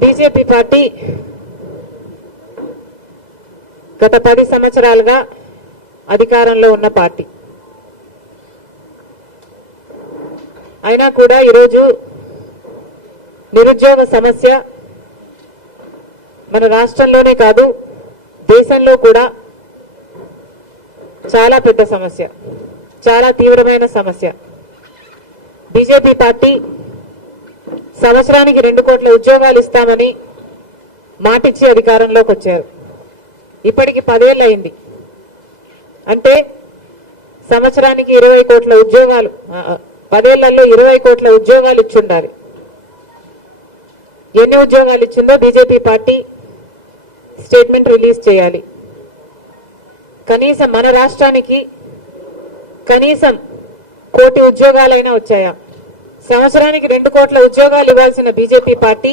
BJP party గత 10 సంవత్సరాలుగా అధికారంలో ఉన్న పార్టీ అయినా కూడా ఈరోజు నిరుద్యోగ సమస్య మన రాష్ట్రంలోనే కాదు దేశంలో కూడా చాలా పెద్ద సమస్య, చాలా తీవ్రమైన సమస్య. బీజేపీ పార్టీ సంవత్సరానికి 2 కోట్ల ఉద్యోగాలు ఇస్తామని మాటిచ్చి అధికారంలోకి వచ్చారు. ఇప్పటికి 10 ఏళ్ళు అయింది. అంటే సంవత్సరానికి 20 కోట్ల ఉద్యోగాలు, 10 ఏళ్లలో 20 కోట్ల ఉద్యోగాలు ఇచ్చుండాలి. ఎన్ని ఉద్యోగాలు ఇచ్చిందో బీజేపీ పార్టీ స్టేట్మెంట్ రిలీజ్ చేయాలి. కనీసం మన రాష్ట్రానికి కనీసం 1 కోటి ఉద్యోగాలైనా వచ్చాయా? సంవత్సరానికి 2 కోట్ల ఉద్యోగాలు ఇవ్వాల్సిన బీజేపీ పార్టీ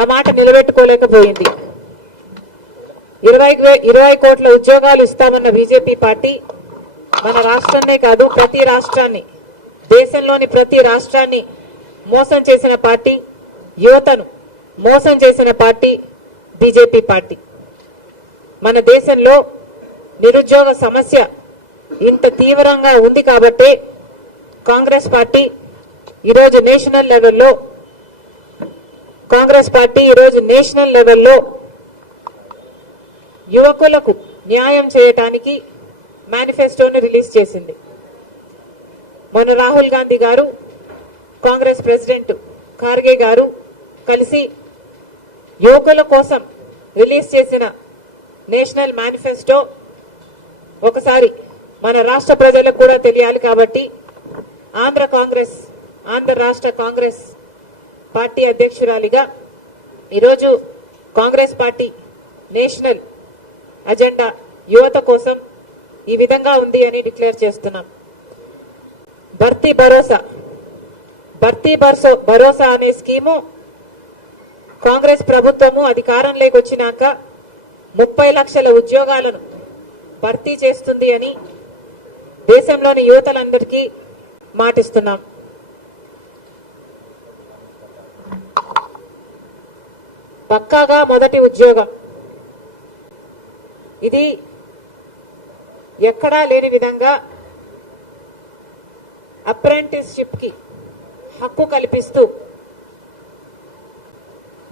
ఆ మాట నిలబెట్టుకోలేకపోయింది. 20 కోట్ల ఉద్యోగాలు ఇస్తామన్న బీజేపీ పార్టీ మన రాష్ట్రాన్నే కాదు ప్రతి రాష్ట్రాన్ని, దేశంలోని ప్రతి రాష్ట్రాన్ని మోసం చేసిన పార్టీ, యువతను మోసం చేసిన పార్టీ బీజేపీ పార్టీ. మన దేశంలో నిరుద్యోగ సమస్య ఇంత తీవ్రంగా ఉంది కాబట్టే కాంగ్రెస్ పార్టీ ఈరోజు నేషనల్ లెవెల్లో యువకులకు న్యాయం చేయటానికి మేనిఫెస్టోను రిలీజ్ చేసింది. మొన్న రాహుల్ గాంధీ గారు, కాంగ్రెస్ ప్రెసిడెంట్ ఖార్గే గారు కలిసి యువకుల కోసం రిలీజ్ చేసిన నేషనల్ మేనిఫెస్టో ఒకసారి మన రాష్ట్ర ప్రజలకు కూడా తెలియాలి కాబట్టి ఆంధ్ర రాష్ట్ర కాంగ్రెస్ పార్టీ అధ్యక్షురాలిగా ఈరోజు కాంగ్రెస్ పార్టీ నేషనల్ అజెండా యువత కోసం ఈ విధంగా ఉంది అని డిక్లేర్ చేస్తున్నాం. భర్తీ భరోసా అనే స్కీము కాంగ్రెస్ ప్రభుత్వము అధికారంలోకి వచ్చినాక 30 లక్షల ఉద్యోగాలను భర్తీ చేస్తుంది అని దేశంలోని యువతలందరికీ మాటిస్తున్నాం. పక్కాగా మొదటి ఉద్యోగం ఇది ఎక్కడా లేని విధంగా అప్రెంటిస్షిప్ కి హక్కు కల్పిస్తూ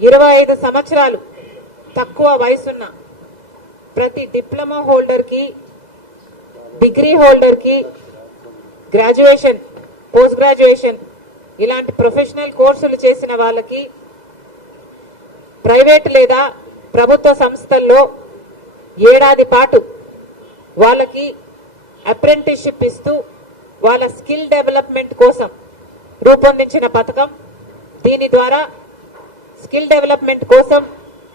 25 సంవత్సరాలు తక్కువ వయసున్న ప్రతి డిప్లొమా హోల్డర్ కి, డిగ్రీ హోల్డర్ కి, గ్రాడ్యుయేషన్, పోస్ట్ గ్రాడ్యుయేషన్ ఇలాంటి ప్రొఫెషనల్ కోర్సులు చేసిన వాళ్ళకి ప్రైవేట్ లేదా ప్రభుత్వ సంస్థల్లో ఏడాది పాటు వాళ్ళకి అప్రెంటిస్షిప్ ఇస్తూ వాళ్ళ స్కిల్ డెవలప్మెంట్ కోసం రూపొందించిన పథకం. దీని ద్వారా స్కిల్ డెవలప్మెంట్ కోసం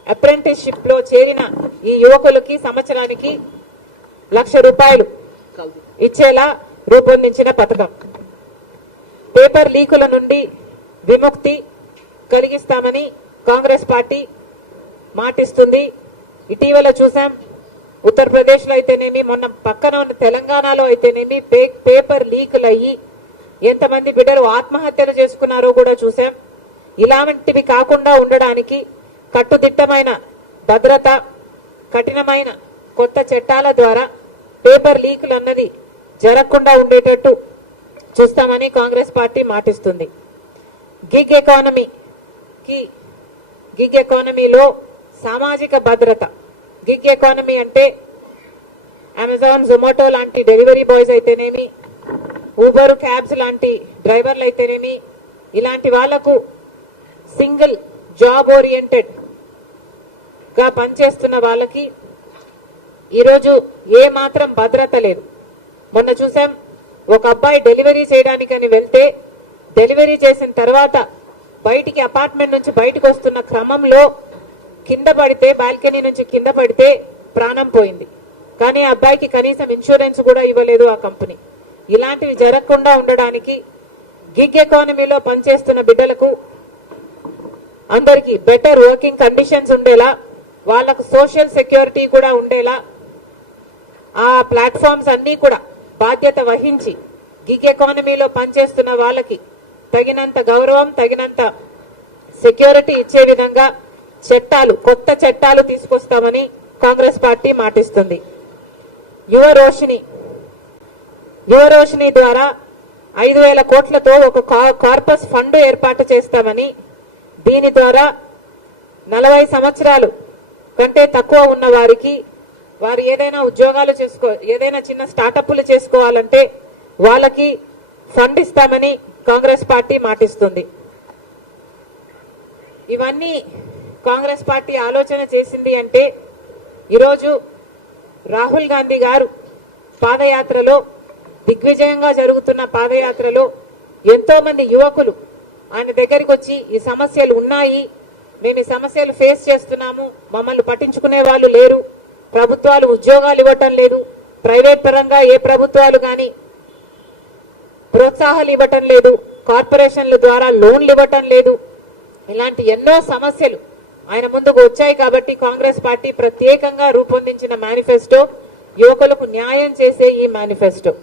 అప్రెంటిస్షిప్ లో చేరిన ఈ యువకులకి సంవత్సరానికి 1 లక్ష రూపాయలు ఇచ్చేలా రూపొందించిన పథకం. పేపర్ లీకుల నుండి విముక్తి కలిగిస్తామని కాంగ్రెస్ పార్టీ మాటిస్తుంది. ఇటీవల చూసాం, ఉత్తరప్రదేశ్ లో అయితేనేమి, మొన్న పక్కన ఉన్న తెలంగాణలో అయితేనేమి పేపర్ లీకులు అయ్యి ఎంతమంది బిడ్డలు ఆత్మహత్యలు చేసుకున్నారో కూడా చూసాం. ఇలాంటివి కాకుండా ఉండడానికి కట్టుదిట్టమైన భద్రత, కఠినమైన కొత్త చట్టాల ద్వారా పేపర్ లీకులు అన్నది జరగకుండా ఉండేటట్టు చూస్తామని కాంగ్రెస్ పార్టీ మాటిస్తుంది. గిగ్ ఎకానమీలో సామాజిక భద్రత. గిగ్ ఎకానమీ అంటే అమెజాన్, జొమాటో లాంటి డెలివరీ బాయ్స్ అయితేనేమి, ఊబర్, క్యాబ్స్ లాంటి డ్రైవర్లు అయితేనేమి, ఇలాంటి వాళ్లకు సింగిల్ జాబ్ ఓరియంటెడ్ గా పనిచేస్తున్న వాళ్ళకి ఈరోజు ఏ మాత్రం భద్రత లేదు. మొన్న చూసాం, ఒక అబ్బాయి డెలివరీ చేయడానికని వెళ్తే డెలివరీ చేసిన తర్వాత బయటికి అపార్ట్మెంట్ నుంచి బయటకు వస్తున్న క్రమంలో కింద పడితే, బాల్కనీ నుంచి కింద పడితే ప్రాణం పోయింది. కానీ ఆ అబ్బాయికి కనీసం ఇన్సూరెన్స్ కూడా ఇవ్వలేదు ఆ కంపెనీ. ఇలాంటివి జరగకుండా ఉండడానికి గిగ్ ఎకానమీలో పనిచేస్తున్న బిడ్డలకు అందరికీ బెటర్ వర్కింగ్ కండిషన్స్ ఉండేలా, వాళ్లకు సోషల్ సెక్యూరిటీ కూడా ఉండేలా ఆ ప్లాట్ఫామ్స్ అన్ని కూడా బాధ్యత వహించి గిగ్ ఎకానమీలో పనిచేస్తున్న వాళ్ళకి తగినంత గౌరవం, తగినంత సెక్యూరిటీ ఇచ్చే విధంగా చట్టాలు, కొత్త చట్టాలు తీసుకొస్తామని కాంగ్రెస్ పార్టీ మాటిస్తుంది. యువ రోషిని ద్వారా 5,000 కోట్లతో ఒక కార్పస్ ఫండ్ ఏర్పాటు చేస్తామని, దీని ద్వారా 40 సంవత్సరాలు కంటే తక్కువ ఉన్న వారికి వారు ఏదైనా ఉద్యోగాలు ఏదైనా చిన్న స్టార్టప్లు చేసుకోవాలంటే వాళ్ళకి ఫండ్ ఇస్తామని కాంగ్రెస్ పార్టీ మాటిస్తుంది. ఇవన్నీ కాంగ్రెస్ పార్టీ ఆలోచన చేసింది అంటే ఈరోజు రాహుల్ గాంధీ గారు పాదయాత్రలో, దిగ్విజయంగా జరుగుతున్న పాదయాత్రలో ఎంతో మంది యువకులు ఆయన దగ్గరికి వచ్చి ఈ సమస్యలు ఉన్నాయి, మేము ఈ సమస్యలు ఫేస్ చేస్తున్నాము, మమ్మల్ని పట్టించుకునే వాళ్ళు లేరు, ప్రభుత్వాలు ఉద్యోగాలు ఇవ్వటం లేదు, ప్రైవేట్ పరంగా ఏ ప్రభుత్వాలు కానీ ప్రోత్సాహాలు ఇవ్వటం లేదు, కార్పొరేషన్ల ద్వారా లోన్లు ఇవ్వటం లేదు, ఇలాంటి ఎన్నో సమస్యలు ఆయన ముందుకు వచ్చాయి. కాబట్టి కాంగ్రెస్ పార్టీ ప్రత్యేకంగా రూపొందించిన మేనిఫెస్టో యువకులకు న్యాయం చేసే ఈ మేనిఫెస్టో.